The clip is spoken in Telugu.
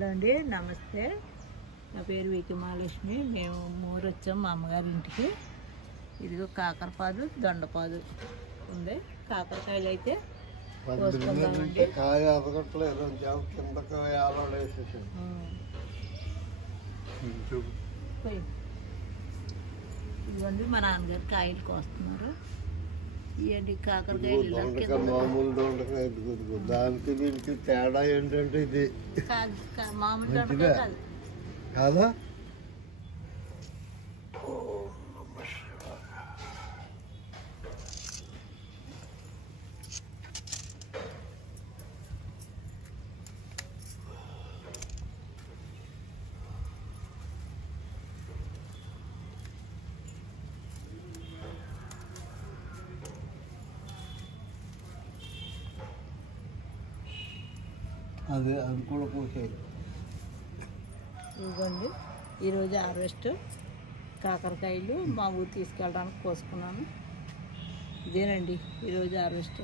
హలో అండి, నమస్తే. నా పేరు వికి మహాలక్ష్మి. మేము ఊరు వచ్చాం మా అమ్మగారి ఇంటికి. ఇదిగో కాకరపాదు, దొండపాదు ఉంది. కాకరకాయలు అయితే కోసుకుందామండి. ఇదిగోండి మా నాన్నగారు కాయలు కోస్తున్నారు. ఇవన్నీ కాకరకాయలు. మామూలు దొండకాయ దానికి దీనికి తేడా ఏంటంటే ఇది మామూలు దొండకాయ కాదు కాదా? అది కూడా కోసేది. ఇదిగోండి ఈరోజు హార్వెస్ట్ కాకరకాయలు మా ఊరు తీసుకెళ్ళడానికి కోసుకున్నాను. ఇదేనండి ఈరోజు హార్వెస్ట్.